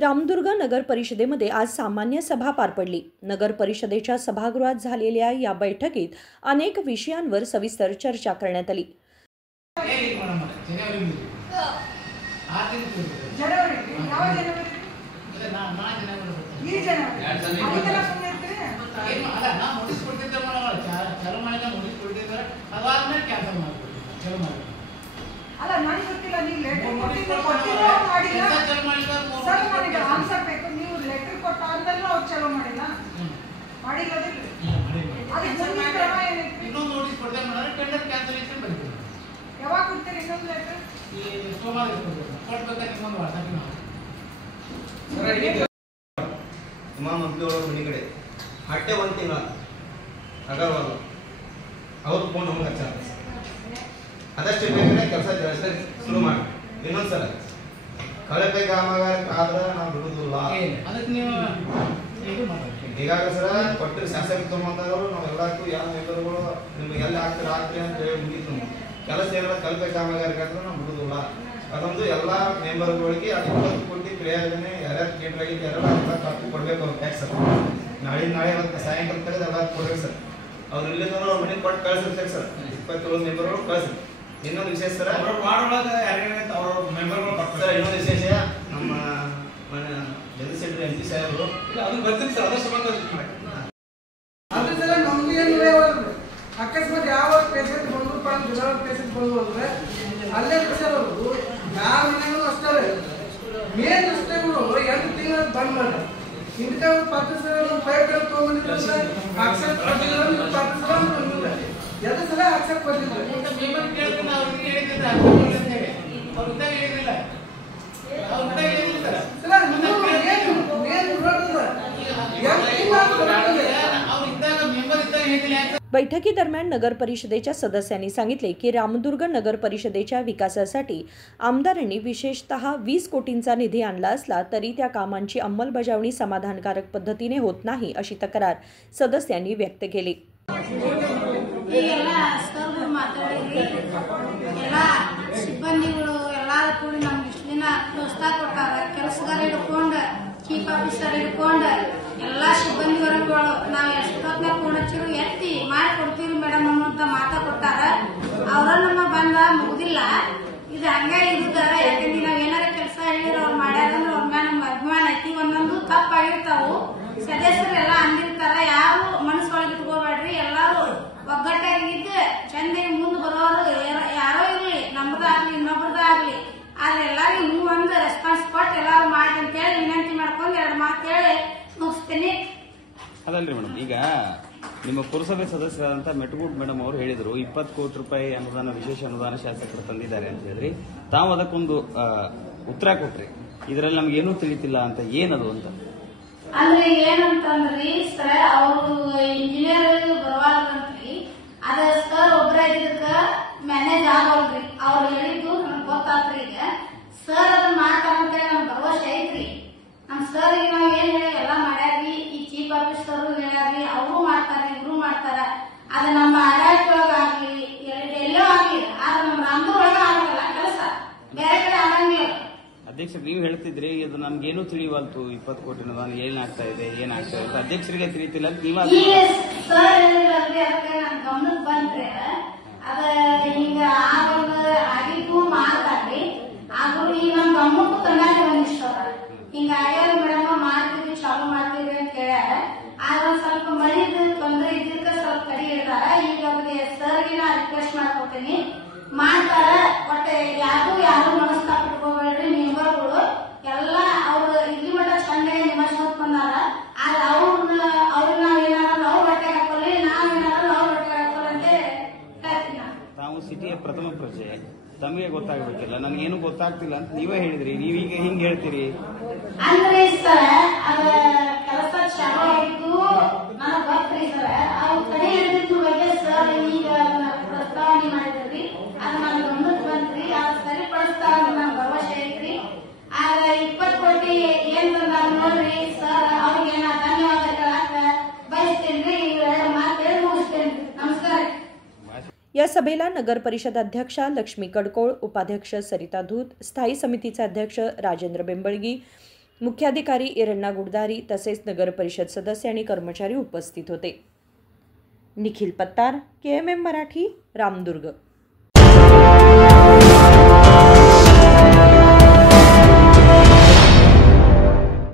रामदुर्ग नगर परिषदेमध्ये आज सामान्य सभा पार पडली। नगर परिषदेच्या सभागृहात झालेल्या या बैठकीत अनेक विषयांवर सविस्तर चर्चा करण्यात आली। ಅಲ್ಲ ನಾನು ಗೊತ್ತಿಲ್ಲ ನೀವು ಲೆಟರ್ ಕೊಟ್ಟಿರೋ ಮಾಡಿಲ್ಲ ಸರ್ ನನಗೆ ಆನ್ಸರ್ ಬೇಕು ನೀವು ಲೆಟರ್ ಕೊಟ್ಟ ಅಂದಲ್ಲ ಅವ್ರು ಚಲೋ ಮಾಡಿಲ್ಲ ಮಾಡಿಲ್ಲದಿಲ್ಲ ಅದಕ್ಕೆ ಮುಂದಿನ ಕ್ರಮ ಏನಿತ್ತು ಇನ್ನೊಂದು ನೋಟಿಸ್ ಕೊಡ್ದೆ ಮಾಡಿದ್ರೆ ಟೆಂಡರ್ ಕ್ಯಾನ್ಸಲೇಷನ್ ಬರೀತೀವಿ ಯಾವಾಗ ಕೊಡ್ತೀರಿ ಇನ್ನೊಂದು ಲೆಟರ್ ಈ ಸೋಮವಾರ ಕೊಡ್ಬೇಕಾದ್ರೆ ಇನ್ನೊಂದು ವಾಟ್ಸಪ್ ನಾವು ಸುಮಾರು ಮಂತ್ರಿಗಳು ಮನೆ ಕಡೆ ಹಟ್ಟೆ ಒಂದು ತಿಂಗಳ ಅಗರ್ವಾಲ್ ಅವ್ರು ಫೋನ್ ನಮ್ಗೆ ಹಚ್ಚಾರ ಅದಷ್ಟು ಬೇಗನೆ ಕೆಲಸ ಶುರು ಮಾಡಿ ಇನ್ನೊಂದ್ಸಲ ಕಳಪೆ ಕಾಮಗಾರಕ್ಕೆ ಆದ್ರೆ ನಾವು ಬಿಡುದಿಲ್ಲ ಅದಕ್ಕೆ ನೀವು ಈಗಾಗಲೇ ಸರ ಕೊಟ್ಟರೆ ಶಾಸಕ ತೊಗೊಂಡವರು ನಾವೆಲ್ಲಕ್ಕೂ ಯಾವ ಮೆಂಬರ್ಗಳು ನಿಮ್ಗೆ ಎಲ್ಲಿ ಆಗ್ತೀರಾ ಆಗ್ತೀರಿ ಅಂತ ಹೇಳಿ ಮುಗಿತು ಕೆಲಸ ಏನಾರ ಕಳಪೆ ಕಾಮಗಾರಿಕೆ ಆದ್ರೆ ನಾವು ಬಿಡುದಿಲ್ಲ ಅದೊಂದು ಎಲ್ಲ ಮೆಂಬರ್ಗಳಿಗೆ ಅದು 20 ಕೋಟಿ ಪ್ರಯೋಜನೆ ಯಾರ್ಯಾರು ಕೇಂದ್ರಾಗಿದ್ದು ಎಲ್ಲ ಕಾಪಿ ಕೊಡ್ಬೇಕು ಅವ್ರು ಟ್ಯಾಕ್ಸ್ ನಾಳೆ ಇವತ್ತು ಸಾಯಂಕಾಲ ತೆಗೆದು ಎಲ್ಲ ಕೊಡ್ಬೇಕು ಸರ್ ಅವ್ರು ಇಲ್ಲಿಂದ ಅವ್ರ ಮನೆಗೆ ಕೊಟ್ಟು ಕಳಿಸಿರ್ತಾರೆ ಸರ್ 27 ಮೆಂಬರ್ಗಳು ಕಳಿಸಿ ಇನ್ನೊಂದು ವಿಶೇಷ ಸರ್ ಅವ್ರ ಮೆಂಬರ್ಗಳು ಸರ್ ಇನ್ನೊಂದು ವಿಶೇಷ ನಮ್ಮ ಜಗದೀಶ್ MP ಸಾಹೇಬರು ಅದು ಬರ್ತೀನಿ ಸರ್ ಅದರ ಸಂಬಂಧ ಅದ್ರ ಸಲ ನಮ್ಗೆ ಅಕಸ್ಮಾತ್ ಯಾವ ಪೇಷಂಟ್ ಬಂದ್ರು ಜಿಲ್ಲಾ ಪೇಷಂಟ್ ಬಂದ್ರು ಅಂದ್ರೆ ಅಲ್ಲೇ ಸರ್ ಅವರು ಯಾವ ಮನೆಯೂ ಅಷ್ಟೇ ಮೇನ್ ರಸ್ತೆಗಳು 8 ತಿಂಗಳು ಬಂದ್ ಮಾಡಿ ಇಂಥ ಪಾಕಿಸ್ತಾನ ಪೈಪ್ ತಗೊಂಡಿದ್ರೆ ಆಕ್ಸೆಪ್ಟ್ ಕೊಟ್ಟಿಲ್ಲ ಪಾಕಿಸ್ತಾನ ಎರಡು ಸಲ ಆಕ್ಸೆಪ್ಟ್ ಕೊಟ್ಟಿಲ್ಲ ಪೇಮೆಂಟ್ ಕೇಳ್ತೀನಿ ಅವ್ರಿಗೆ ಹೇಳಿದ್ರೆ ಅವ್ರು ಇದ್ದಾಗ ಹೇಳಿಲ್ಲ ಅವ್ರು ಇದ್ದಾಗ ಹೇಳಿಲ್ಲ ಸರ್ ಮೇನ್ ರೋಡ್ ಅವ್ರು ಇದ್ದಾಗ ಮೆಂಬರ್ ಇದ್ದಾಗ ಹೇಳಿಲ್ಲ बैठकीदरम्यान नगर परिषदेच्या सदस्यांनी सांगितले की रामदुर्ग नगर परिषदेच्या विकासासाठी आमदारांनी विशेषतः 20 कोटींचा निधी आणला असला तरी त्या कामांची अंमलबजावणी समाधानकारक पद्धतीने होत नाही अशी तक्रार सदस्यांनी व्यक्त केली। ಚೀಫ್ ಆಫೀಸರ್ ಹಿಡ್ಕೊಂಡು ಎಲ್ಲ ಸಿಬ್ಬಂದಿ ವರ್ಗಗಳು ನಾವು ಎಷ್ಟೊತ್ತಿನ ಫೋನ್ ಹಚ್ಚಿರು ಎತ್ತಿ ಮಾಡಿ ಕೊಡ್ತೀವಿ ಮೇಡಮ್ ಅಂತ ಮಾತಾ ಕೊಟ್ಟಾರ ಅವ್ರ ನಮ್ಮ ಬಂದ ಮುಗುದಿಲ್ಲ ಇದು ಹಂಗ ಇರ್ತಾರೆ ಯಾಕಂದ್ರೆ ನಾವ್ ಏನಾರ ಕೆಲಸ ಹೇಳಿದ್ರೆ ಅವ್ರು ಮಾಡ್ಯಾರಂದ್ರೆ ಅವ್ರ ಮೇಲೆ ನಮ್ಗೆ ಅಭಿಮಾನ ಐತಿ ಒಂದೊಂದು ತಪ್ಪಾಗಿರ್ತಾವು ಸದಸ್ಯರೆಲ್ಲ ಅಂದಿರ್ತಾರ ಯಾರು ಮನಸ್ಸೊಳಗೆ ಇಟ್ಕೋಬೇಡ್ರಿ ಎಲ್ಲಾರು ಒಗ್ಗಟ್ಟಾಗಿದ್ದು ಚಂದಾಗಿ ಮುಂದೆ ಬರೋರು ಯಾರೋ ಇರ್ಲಿ ನಮ್ದಾಗ್ಲಿ ಇನ್ನೊಬ್ರದಾಗ್ಲಿ ಆದ್ರೆ ಎಲ್ಲಾರು ನೀವು ಒಂದು ರೆಸ್ಪಾನ್ಸ್ ಕೊಟ್ಟು ಎಲ್ಲಾರು ಮಾಡಿ ಅಂತ ಹೇಳಿ ವಿನಂತಿ ಮಾಡ್ಕೊಂಡು 2 ಮಾತು ಹೇಳಿ ಮುಗಿಸ್ತೀನಿ। ಅದಲ್ರಿ ಮೇಡಮ್, ಈಗ ನಿಮ್ಮ ಪುರಸಭೆ ಸದಸ್ಯರಾದಂತ ಮೆಟಗೂಡ್ ಮೇಡಮ್ ಅವರು ಹೇಳಿದ್ರು 20 ಕೋಟಿ ರೂಪಾಯಿ ಅನುದಾನ ವಿಶೇಷ ಅನುದಾನ ಶಾಸಕರು ತಂದಿದ್ದಾರೆ ಅಂತ ಹೇಳಿದ್ರಿ, ತಾವು ಅದಕ್ಕೊಂದು ಉತ್ತರ ಕೊಟ್ರಿ, ಇದರಲ್ಲಿ ನಮ್ಗೆ ಏನೂ ತಿಳಿತಿಲ್ಲ ಅಂತ ಏನದು ಅಂತ ಅಂದ್ರೆ ಏನಂತಂದ್ರಿ ಸರ್ ಅವರು ಇಂಜಿನಿಯರ್ ಬರವಾದ್ರಿ ಅದ ಸರ್ ಒಬ್ರ ಇದಕ್ಕ ಮ್ಯಾನೇಜ್ ಆಗಲ್ರಿ ಅವ್ರು ಹೇಳಿದ್ದು ನಮ್ಗೆ ಗೊತ್ತಾತ್ರಿ ಈಗ ಸರ್ ಅದನ್ನ ಮಾಡ್ತಾರಂತ ನಮ್ಗೆ ಭರವಸೆ ಐತ್ರಿ ನಮ್ ಸರ್ ಈಗ ನಾವ್ ಏನ್ ಹೇಳಿ ಎಲ್ಲಾ ಮಾಡ್ಯಾರ್ರಿ ಈ ಚೀಫ್ ಆಫೀಸರ್ ಹೇಳ್ಯಾರ್ರಿ ಅವರು ಮಾಡ್ತಾರ ಇವ್ರು ಮಾಡ್ತಾರ ಅದ ನಮ್ಮ ಆಡಳಿತೊಳಗ ಆಗ್ಲಿ ಎಲ್ಲೋ ಆಗ್ಲಿ ಆದ್ರೆ ನಮ್ಮ ರಾಮದೂರ್ ಒಳಗ ಆಗಲ್ಲ ಕೆಲಸ ಬೇರೆ ಕಡೆ ಆಗಂಗಿಲ್ಲ। ಅಧ್ಯಕ್ಷರು ನೀವು ಹೇಳ್ತಿದ್ರಿ ಇದು ನಮ್ಗೇನು ತಿಳಿವಲ್ತು 20 ಕೋಟಿ ಅನುದಾನ ಏನಾಗ್ತಾ ಇದೆ ಏನಾಗ್ತಾ ಇದೆ ಅಧ್ಯಕ್ಷರಿಗೆ ತಿಳಿತಿಲ್ಲ ಅಂತ ನೀವು ಸರ್ ಹೇಳಿದ್ರಲ್ರಿ ಅದಕ್ಕೆ ನನ್ ಗಮನಕ್ಕೆ ಬಂದ್ರೆ ಅದ ಹಿಂಗ ಆಗಿದ್ದು ಮಾಡ್ತಾರ್ರಿ ಆದ್ರೂ ಈಗ ನಮ್ ಗಮನಕ್ಕೂ ತಂದಾನೆ ಒಂದಿಷ್ಟ ಹಿಂಗ ಆಗ್ಯಾರ ಮೇಡಮ್ ಮಾಡ್ತೀವಿ ಚಾಲು ಮಾಡ್ತೀವಿ ಅಂತ ಹೇಳ್ಯಾರ ಆದ್ರ ಒಂದ್ ಸ್ವಲ್ಪ ಮಳಿದ ತೊಂದ್ರೆ ಇದಕ್ಕ ಸ್ವಲ್ಪ ಕಡಿ ಇರ್ತಾರ ಈಗ ಅವ್ರಿಗೆ ಸರ್ಗೆ ನಾ ರಿಕ್ವೆಸ್ಟ್ ಮಾಡ್ಕೊತೀನಿ ಮಾಡ್ತಾರ ಒಟ್ಟೆ ಯಾರು ಮನಸ್ತಾಪ ಇಟ್ಕೋಬೇಡ್ರಿ ಮೆಂಬರ್ಗಳು ಎಲ್ಲ ಅವ್ರು ಇಲ್ಲಿ ಮಟ್ಟ ಚಂದಾಗಿ ನಿಭಾಯಿಸ್ಕೊಂಡ್ ಬಂದಾರ ಆದ್ರೆ ಅವ್ರು ನಾವೇನಾರ ಅವ್ರ ಬಟ್ಟೆ ಹಾಕೊಳ್ಳಿ ನಾವೇನಾರ ಅವ್ರ ಬಟ್ಟೆ ಹಾಕೊಳ್ಳಿ ಅಂತ ಹೇಳ್ತೀನಿ। ತಾವು ಸಿಟಿಯ ಪ್ರಥಮ ಪ್ರಜೆ, ತಮಗೆ ಗೊತ್ತಾಗಬೇಕಿಲ್ಲ, ನನಗೇನು ಗೊತ್ತಾಗ್ತಿಲ್ಲ ಅಂತ ನೀವೇ ಹೇಳಿದ್ರಿ, ನೀವೀಗ ಹಿಂಗ್ ಹೇಳ್ತೀರಿ ಅಂದ್ರೆ ಸರ್ ಅದ ಕೆಲಸ ಚಾಲು ಆಗಿದ್ದು ನನಗ್ ಗೊತ್ತ್ರಿ ಸರ್ ಅವ್ರ ಕಡೆ ಹೇಳಿದ್ದು ಬಗ್ಗೆ ಸರ್ ಈಗ ಪ್ರಸ್ತಾವನೆ ಮಾಡಿದ್ರಿ ಅದ ನನ್ ಗಮನಕ್ಕೆ ಬಂತ್ರಿ ಅದ್ ಸರಿಪಡಿಸ್ತಾರ ನನ್ ಭರವಸೆ ಐತ್ರಿ ಆಗ 20 ಕೋಟಿ ಏನ್ ತಂದಾರ ನೋಡ್ರಿ ಸರ್ ಅವ್ರಿಗೆ ನಾ ಧನ್ಯವಾದ ಹೇಳಕ್ ಬಯಸ್ತೇನ್ರಿ 2 ಮಾತು ಹೇಳಿ ಮುಗಿಸ್ತೇನ್ರಿ। ನಮಸ್ಕಾರ। या सभेला नगर परिषद अध्यक्षा लक्ष्मी कडकोळ, उपाध्यक्ष सरिता धूत, स्थायी समितीचे अध्यक्ष राजेंद्र बेंबळगी, मुख्याधिकारी इरण्णा गुडदारी तसेच नगर परिषद सदस्य आणि कर्मचारी उपस्थित होते. निखिल पत्तार, KMM मराठी, रामदुर्ग.